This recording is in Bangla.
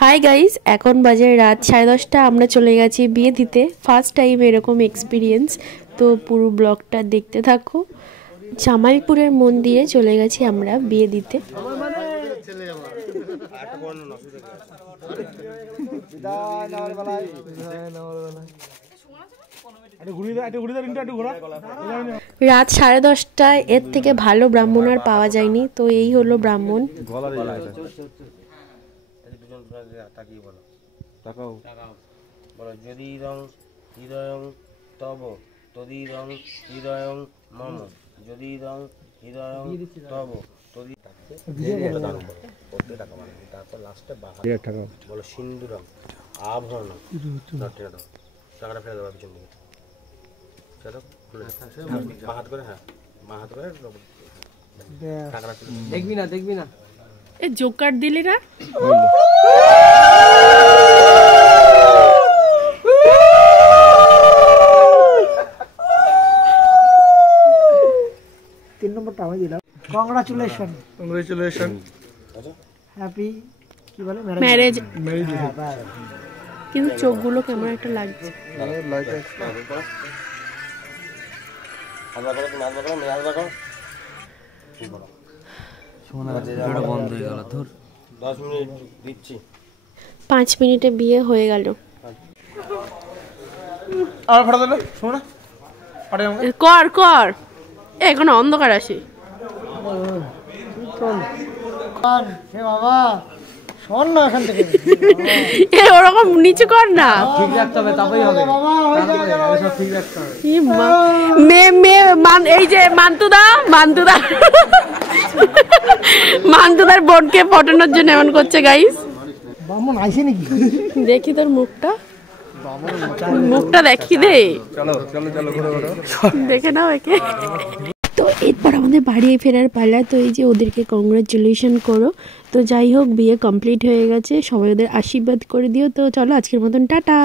হাই গাইস, এখন বাজে রাত 10:30। আমরা চলে গেছি বিয়ে দিতে। ফার্স্ট টাইম এরকম এক্সপিরিয়েন্স। তো পুরো ব্লগটা দেখতে থাকো। জামালপুরের মন্দিরে চলে গেছি আমরা বিয়ে দিতে। রাত 10:30টায় এর থেকে ভালো ব্রাহ্মণ আর পাওয়া যায়নি। তো এই হলো ব্রাহ্মণ। সিন্দুরম আভরণ টাকাটা ফেলে দেওয়া পিছন দিকে দেখবি না এ জোকার দিলি না। তিন নম্বরটা আমি দিলাম। কংগ্রাচুলেশন হ্যাপি কি বলে ম্যারেজ। কিন্তু চোখগুলো কেমন একটা লাগছে। বন্ধ হয়ে গেল, ধর 10 মিনিট দিচ্ছি। 5 মিনিটে বিয়ে হয়ে গেল। আর ফটো দিলে শোনো না কর কর, এখন অন্ধকার আসে। হে বাবা শোন না এখান থেকে এ ওরকম নিচে কর না। ঠিক রাখতে হবে, তবেই হবে বাবা হয়ে যাবে সব ঠিক রাখতে হবে। এই যে মান্তুদার বোনকে পটানোর জন্য এমন করছে গাইস। বামন আইছে নাকি? দেখি তোর মুখটা দেখি দে। চলো দেখে নাও একে। তো এরপর আমাদের বাড়ি ফেরার পালা। তো এই যে ওদেরকে কংগ্রাচুলেশন করো। তো যাই হোক, বিয়ে কমপ্লিট হয়ে গেছে। সবাই ওদের আশীর্বাদ করে দিও। তো চলো আজকের মতন টাটা।